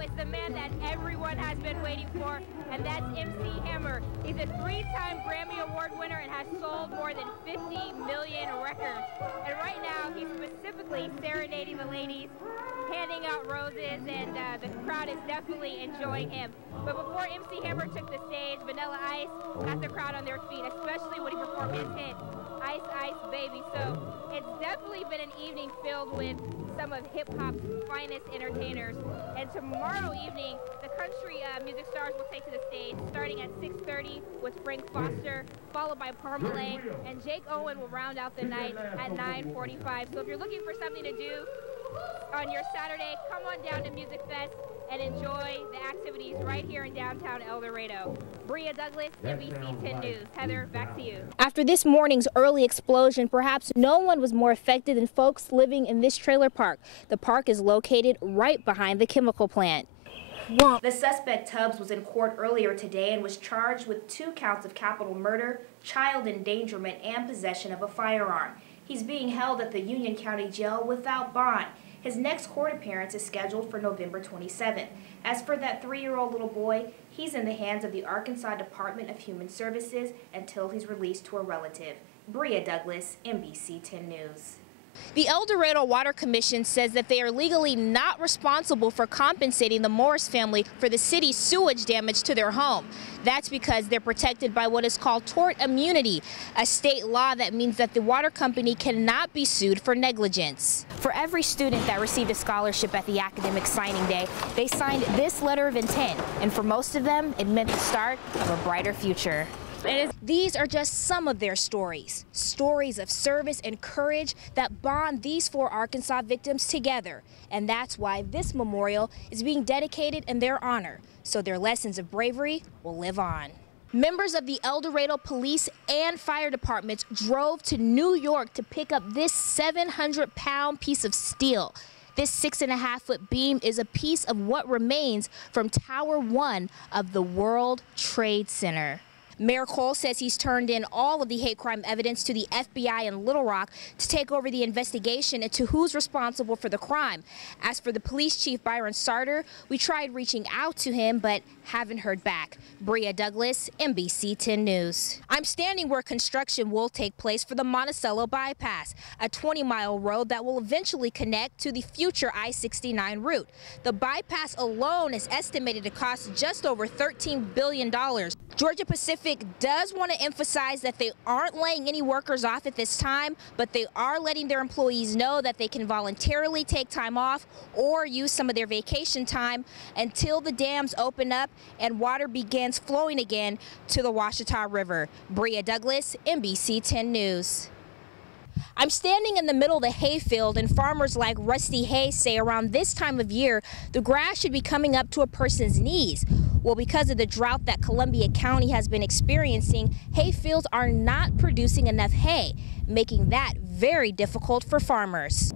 it's the man that everyone has been waiting for, and that's MC Hammer. He's a 3-time Grammy Award winner and has sold more than 50 million records. And right now, he's specifically serenading the ladies, handing out roses, and the crowd is definitely enjoying him. But before MC Hammer took the stage, Vanilla Ice got the crowd on their feet, especially when he performed his hit, Ice Ice Baby. So it's definitely been an evening filled with some of hip-hop's finest entertainers. And tomorrow evening, the country music stars will take to the stage, starting at 6:30 with Frank Foster, followed by Parmalee, and Jake Owen will round out the night at 9:45. So if you're looking for something to do on your Saturday, come on down to Music Fest and enjoy the activities right here in downtown El Dorado. Brea Douglas, NBC 10 News. Heather, back to you. After this morning's early explosion, perhaps no one was more affected than folks living in this trailer park. The park is located right behind the chemical plant. The suspect Tubbs was in court earlier today and was charged with 2 counts of capital murder, child endangerment, and possession of a firearm. He's being held at the Union County Jail without bond. His next court appearance is scheduled for November 27th. As for that 3-year-old little boy, he's in the hands of the Arkansas Department of Human Services until he's released to a relative. Brea Douglas, NBC 10 News. The El Dorado Water Commission says that they are legally not responsible for compensating the Morris family for the city's sewage damage to their home. That's because they're protected by what is called tort immunity, a state law that means that the water company cannot be sued for negligence. For every student that received a scholarship at the academic signing day, they signed this letter of intent, and for most of them, it meant the start of a brighter future. These are just some of their stories, stories of service and courage that bond these 4 Arkansas victims together. And that's why this memorial is being dedicated in their honor, so their lessons of bravery will live on. Members of the El Dorado Police and Fire Departments drove to New York to pick up this 700-pound piece of steel. This 6.5-foot beam is a piece of what remains from Tower 1 of the World Trade Center. Mayor Cole says he's turned in all of the hate crime evidence to the FBI in Little Rock to take over the investigation into who's responsible for the crime. As for the police chief, Byron Sarter, we tried reaching out to him but haven't heard back. Brea Douglas, NBC 10 News. I'm standing where construction will take place for the Monticello Bypass, a 20-mile road that will eventually connect to the future I-69 route. The bypass alone is estimated to cost just over $13 billion. Georgia Pacific does want to emphasize that they aren't laying any workers off at this time, but they are letting their employees know that they can voluntarily take time off or use some of their vacation time until the dams open up and water begins flowing again to the Ouachita River. Brea Douglas, NBC 10 News. I'm standing in the middle of the hayfield, and farmers like Rusty Hayes say around this time of year, the grass should be coming up to a person's knees. Well, because of the drought that Columbia County has been experiencing, hayfields are not producing enough hay, making that very difficult for farmers.